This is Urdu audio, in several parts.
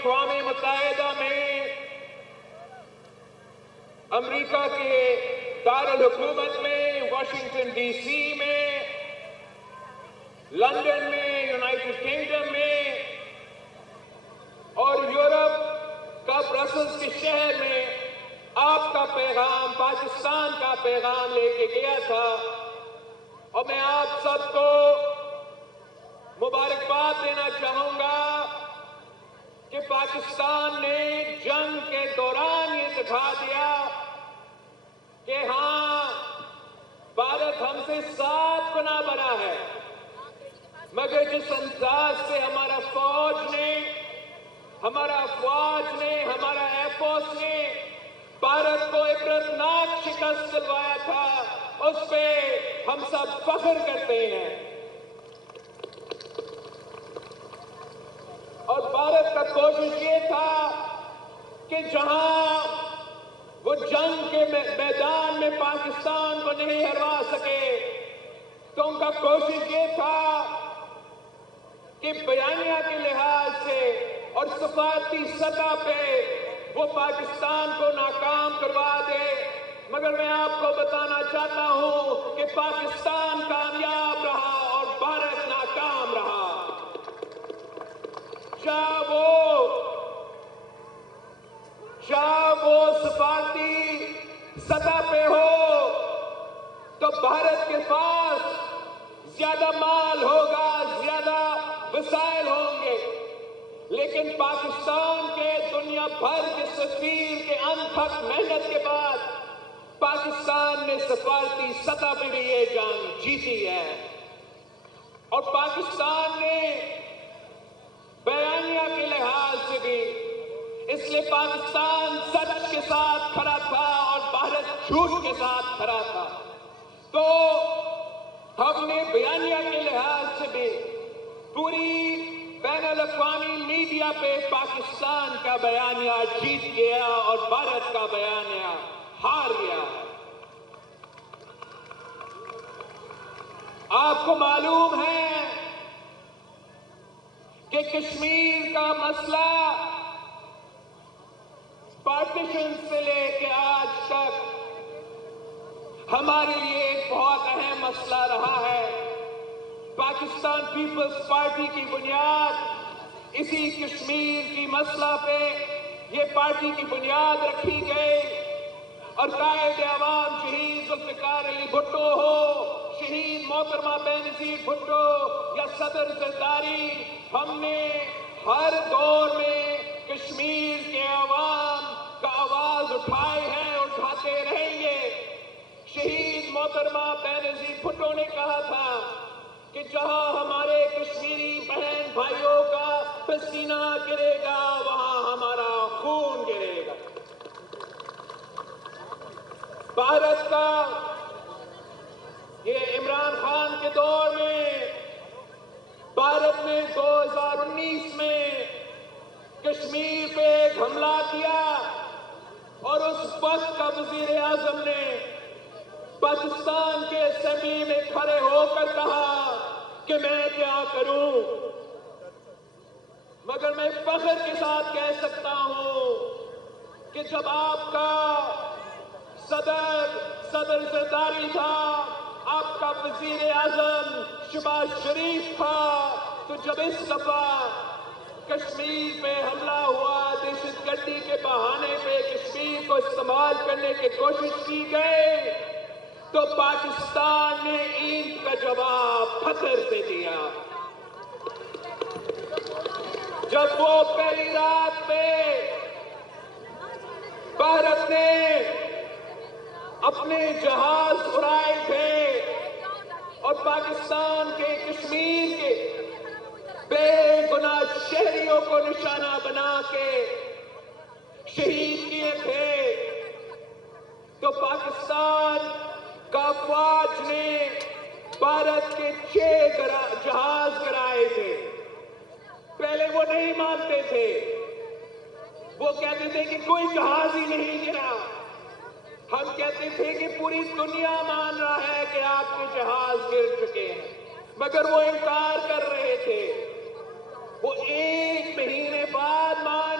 اقوام متحدہ میں امریکہ کے دارالحکومت میں واشنگٹن ڈی سی میں لندن میں یونائٹڈ کنگڈم میں اور یورپ کا برسلز کے شہر میں آپ کا پیغام پاکستان کا پیغام لے کے گیا تھا اور میں آپ سب کو مبارکباد دینا چاہوں گا کہ پاکستان نے جنگ کے دوران یہ دکھا دیا کہ ہاں بھارت ہم سے 7 گنا بڑا ہے، مگر جس انداز سے ہمارا فوج نے ہمارا ایئر فورس نے بھارت کو عبرتناک شکست دلوایا تھا، اس پہ ہم سب فخر کرتے ہیں۔ اور بھارت کا کوشش یہ تھا کہ جہاں وہ جنگ کے میدان میں پاکستان کو نہیں ہروا سکے تو ان کا کوشش یہ تھا کہ بیانیہ کے لحاظ سے اور سفارتی سطح پہ وہ پاکستان کو ناکام کروا دے، مگر میں آپ کو بتانا چاہتا ہوں کہ پاکستان کامیاب رہا اور بھارت ناکام رہا۔ چاہے وہ سفارتی سطح پہ ہو تو بھارت کے پاس زیادہ مال ہوگا، زیادہ وسائل ہوں گے، لیکن پاکستان کے دنیا بھر کے سفیر کے انتھک محنت کے بعد پاکستان نے سفارتی سطح پہ بھی یہ جنگ جیتی ہے، اور پاکستان نے بیانیہ کے لحاظ سے بھی، اس لیے پاکستان سچ کے ساتھ کھڑا تھا اور بھارت جھوٹ کے ساتھ کھڑا تھا، تو ہم نے بیانیہ کے لحاظ سے بھی پوری بین الاقوامی میڈیا پہ پاکستان کا بیانیہ جیت گیا اور بھارت کا بیانیہ ہار گیا۔ آپ کو معلوم ہے کہ کشمیر کا مسئلہ پارٹیشن سے لے کے آج تک ہمارے لیے ایک بہت اہم مسئلہ رہا ہے۔ پاکستان پیپلز پارٹی کی بنیاد اسی کشمیر کی مسئلہ پہ یہ پارٹی کی بنیاد رکھی گئی، اور قائد عوام شہید ذوالفقار علی بھٹو ہو، شہید محترمہ بینظیر بھٹو یا صدر زرداری، ہم نے ہر دور میں کشمیر کے عوام کا آواز اٹھائے ہیں، اٹھاتے رہیں گے۔ شہید محترمہ بینظیر بھٹو نے کہا تھا کہ جہاں ہمارے کشمیری بہن بھائیوں کا پسینہ گرے گا وہاں ہمارا خون گرے گا۔ بھارت کا یہ عمران خان کے دور میں بھارت نے 2019 میں کشمیر پہ ایک حملہ کیا، اور اس وقت کا وزیر اعظم نے پاکستان کے اسمبلی میں کھڑے ہو کر کہا کہ میں کیا کروں، مگر میں فخر کے ساتھ کہہ سکتا ہوں کہ جب آپ کا صدر زرداری تھا، آپ کا وزیر اعظم شہباز شریف تھا، تو جب اس دفعہ کشمیر پہ حملہ ہوا، دہشت گردی کے بہانے پہ کشمیر کو استعمال کرنے کی کوشش کی گئی، تو پاکستان نے اینٹ کا جواب پتھر سے دیا۔ جب وہ پہلی رات پہ بھارت نے اپنے جہاز اڑائے تھے اور پاکستان کے کشمیر کے بے گناہ شہریوں کو نشانہ بنا کے شہید کیے تھے، تو پاکستان کا فوج نے بھارت کے 6 جہاز گرائے تھے۔ پہلے وہ نہیں مانتے تھے، وہ کہتے تھے کہ کوئی جہاز ہی نہیں گرا۔ ہم کہتے تھے کہ پوری دنیا مان رہا ہے کہ آپ کے جہاز گر چکے ہیں، مگر وہ انکار کر رہے تھے۔ وہ 1 مہینے بعد مان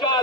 4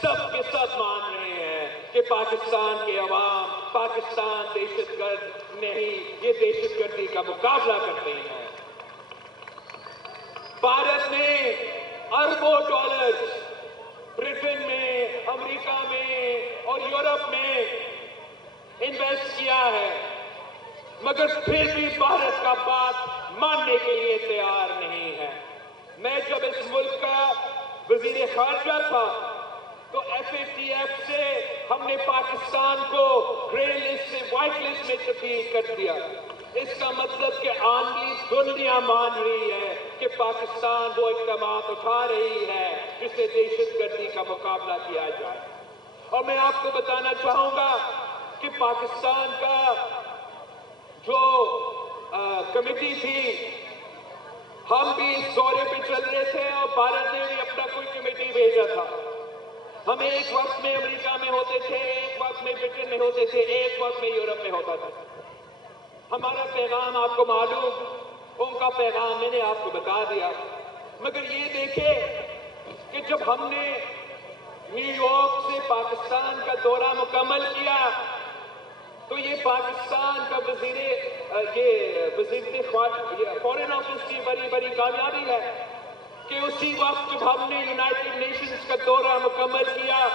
سب کے سب مان رہے ہیں کہ پاکستان کے عوام پاکستان دہشت گرد نہیں، یہ دہشت گردی کا مقابلہ کرتے ہیں۔ بھارت نے اربوں ڈالر برٹن میں، امریکہ میں اور یورپ میں انویسٹ کیا ہے، مگر پھر بھی بھارت کا بات ماننے کے لیے تیار نہیں ہے۔ میں جب اس ملک کا وزیر خارجہ تھا تو FATF سے ہم نے پاکستان کو گرے لسٹ سے وائٹ لسٹ میں تبدیل کر دیا۔ اس کا مطلب کہ عالمی دنیا مان رہی ہے کہ پاکستان وہ اقدامات اٹھا رہی ہے جس سے دہشت گردی کا مقابلہ کیا جائے۔ اور میں آپ کو بتانا چاہوں گا کہ پاکستان کا جو کمیٹی تھی، ہم بھی اس دورے پہ چل رہے تھے اور بھارت نے بھی اپنا کوئی کمیٹی بھیجا تھا۔ ہم ایک وقت میں امریکہ میں ہوتے تھے، ایک وقت میں برٹن میں ہوتے تھے، ایک وقت میں یورپ میں ہوتا تھا۔ ہمارا پیغام آپ کو معلوم، ان کا پیغام میں نے آپ کو بتا دیا۔ مگر یہ دیکھیں کہ جب ہم نے نیو یارک سے پاکستان کا دورہ مکمل کیا تو یہ پاکستان کا فورن آفس کی بڑی بڑی کامیابی ہے کہ اسی وقت جب ہم نے یونائٹڈ نیشنز کا دورہ مکمل کیا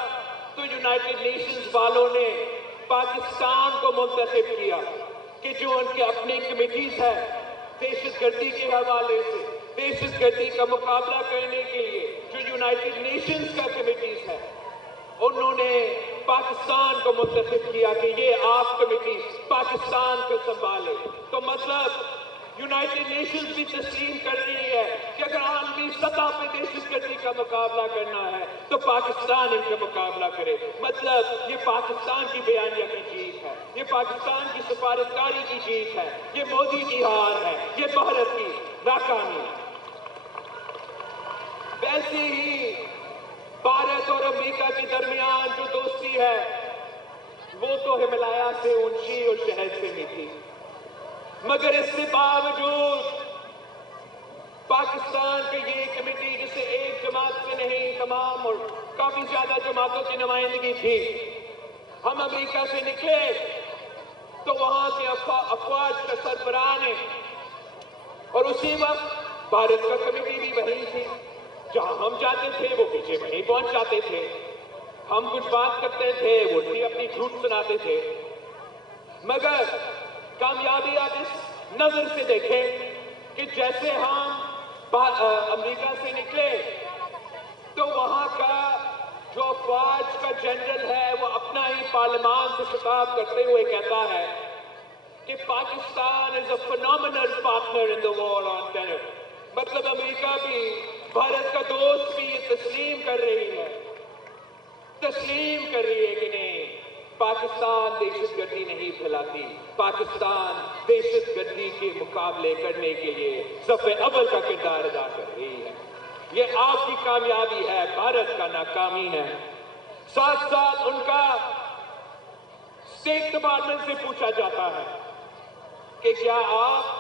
تو یونائٹڈ نیشنز والوں نے پاکستان کو منتخب کیا کہ جو ان کے اپنی کمیٹیز ہیں دہشت گردی کے حوالے سے، دہشت گردی کا مقابلہ کرنے کے لیے جو یونائٹڈ نیشنز کا کمیٹیز ہے، انہوں نے پاکستان کو منتخب کیا کہ یہ آپ کمیٹی پاکستان کو سنبھالے۔ تو مطلب یونائٹڈ نیشنز بھی تسلیم کر رہی ہے کہ اگر عالمی سطح پہ دہشت گردی کا مقابلہ کرنا ہے تو پاکستان ان کا مقابلہ کرے۔ مطلب یہ پاکستان کی بیانیہ کی جیت ہے، یہ پاکستان کی سفارتکاری کی جیت ہے، یہ مودی کی ہار ہے، یہ بھارت کی ناکامی ہے۔ ویسے ہی بھارت اور امریکہ کے درمیان جو دوستی ہے وہ تو ہمالیہ سے اونچی اور شہد سے میٹھی، مگر اس کے باوجود پاکستان کی یہ کمیٹی جسے ایک جماعت سے نہیں تمام اور کافی زیادہ جماعتوں کی نمائندگی تھی، ہم امریکہ سے نکلے تو وہاں کے افواج کا سربراہ نے، اور اسی وقت بھارت کا کمیٹی بھی وہی تھی، جہاں ہم جاتے تھے وہ پیچھے وہیں پہنچ جاتے تھے، ہم کچھ بات کرتے تھے وہ بھی اپنی جھوٹ سناتے تھے۔ مگر کامیابی آپ اس نظر سے دیکھیں کہ جیسے ہم امریکہ سے نکلے تو وہاں کا جو افواج کا جنرل ہے وہ اپنا ہی پارلیمان سے خطاب کرتے ہوئے کہتا ہے کہ Pakistan is a phenomenal partner in the war on terror۔ مطلب امریکہ بھی، بھارت کا دوست بھی یہ تسلیم کر رہی ہے کہ نہیں، پاکستان دہشت گردی نہیں پھیلاتی، پاکستان دہشت گردی کے مقابلے کرنے کے لیے صف اول کا کردار ادا کر رہی ہے۔ یہ آپ کی کامیابی ہے، بھارت کا ناکامی ہے۔ ساتھ ساتھ ان کا اسٹیٹ ڈپارٹمنٹ سے پوچھا جاتا ہے کہ کیا آپ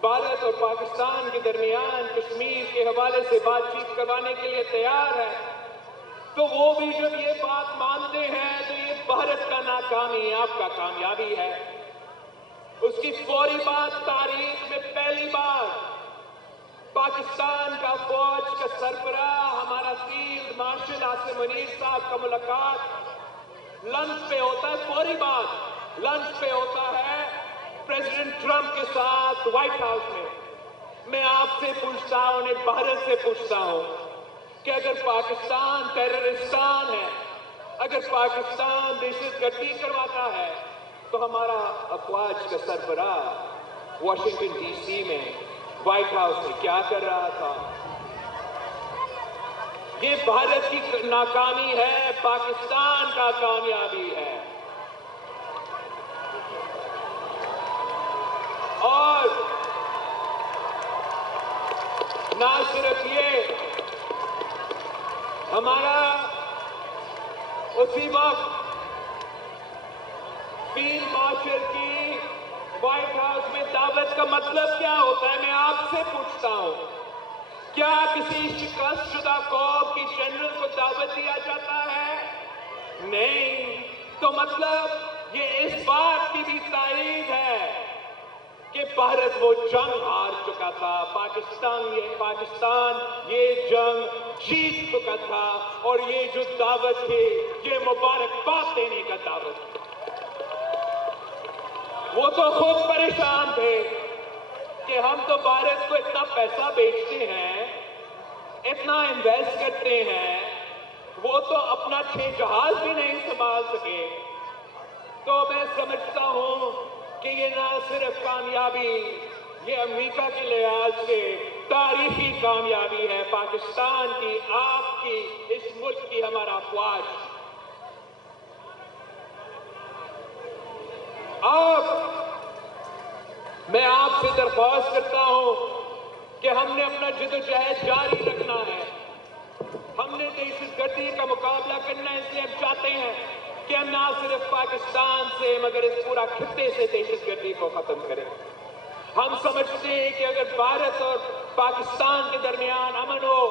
بھارت اور پاکستان کے درمیان کشمیر کے حوالے سے بات چیت کروانے کے لیے تیار ہے، تو وہ بھی جب یہ بات مانتے ہیں تو یہ بھارت کا ناکامی، آپ کا کامیابی ہے۔ اس کی فوری بات، تاریخ میں پہلی بار پاکستان کا فوج کا سربراہ ہمارا فیلڈ مارشل عاصم منیر صاحب کا ملاقات لنچ پہ ہوتا ہے، فوری بات لنچ پہ ہوتا ہے پریزیڈنٹ ٹرمپ کے ساتھ وائٹ ہاؤس میں۔ میں آپ سے پوچھتا ہوں، انہیں بھارت سے پوچھتا ہوں کہ اگر پاکستان ٹیررستان ہے، اگر پاکستان دہشت گردی کرواتا ہے تو ہمارا افواج کا سربراہ واشنگٹن ڈی سی میں وائٹ ہاؤس میں کیا کر رہا تھا؟ یہ بھارت کی ناکامی ہے، پاکستان کا کامیابی ہے۔ اور نہ صرف یہ، ہمارا اسی وقت فیلڈ مارشل کی وائٹ ہاؤس میں دعوت کا مطلب کیا ہوتا ہے؟ میں آپ سے پوچھتا ہوں کیا کسی شکست شدہ قوم کی جنرل کو دعوت دیا جاتا ہے؟ نہیں. تو مطلب یہ اس بات کی بھی تائید ہے کہ بھارت وہ جنگ ہار چکا تھا، پاکستان یہ جنگ جیت چکا تھا، اور یہ جو دعوت تھی یہ مبارکباد دینے کا دعوت تھی. وہ تو خود پریشان تھے کہ ہم تو بھارت کو اتنا پیسہ بیچتے ہیں، اتنا انویسٹ کرتے ہیں، وہ تو اپنا 6 جہاز بھی نہیں سنبھال سکے. تو میں سمجھتا ہوں کہ یہ نہ صرف کامیابی، یہ امریکہ کے لحاظ سے تاریخی کامیابی ہے پاکستان کی، آپ کی، اس ملک کی، ہمارا افواج. میں آپ سے درخواست کرتا ہوں کہ ہم نے اپنا جدوجہد جاری رکھنا ہے. ہم نے دہشت گردی کا مقابلہ کرنا ہے، اس لیے ہم چاہتے ہیں کہ ہم نہ صرف پاکستان سے مگر اس پورا خطے سے دہشت گردی کو ختم کریں. ہم سمجھتے ہیں کہ اگر بھارت اور پاکستان کے درمیان امن ہو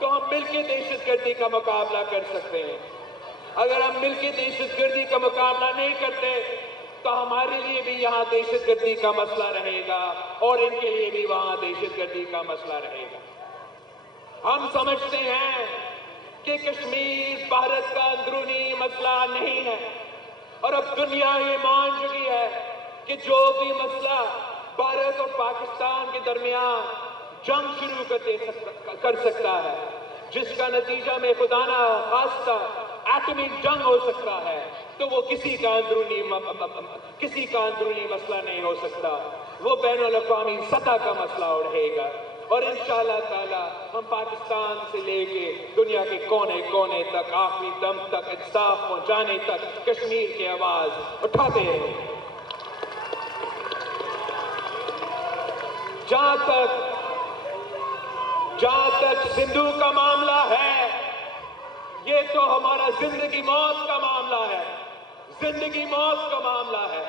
تو ہم مل کے دہشت گردی کا مقابلہ کر سکتے ہیں. اگر ہم مل کے دہشت گردی کا مقابلہ نہیں کرتے تو ہمارے لیے بھی یہاں دہشت گردی کا مسئلہ رہے گا، اور ان کے لیے بھی وہاں دہشت گردی کا مسئلہ رہے گا. ہم سمجھتے ہیں کہ کشمیر بھارت کا اندرونی مسئلہ نہیں ہے، اور اب دنیا یہ مان چکی ہے کہ جو بھی مسئلہ بھارت اور پاکستان کے درمیان جنگ شروع کر سکتا ہے، جس کا نتیجہ میں خدا نہ خواستہ ایٹمی جنگ ہو سکتا ہے، تو وہ کسی کا اندرونی مسئلہ نہیں ہو سکتا، وہ بین الاقوامی سطح کا مسئلہ رہے گا. اور انشاءاللہ تعالی ہم پاکستان سے لے کے دنیا کے کونے کونے تک، آخری دم تک انصاف پہنچانے تک کشمیر کی آواز اٹھاتے ہیں. جہاں تک سندھو کا معاملہ ہے، یہ تو ہمارا زندگی موت کا معاملہ ہے، زندگی موت کا معاملہ ہے.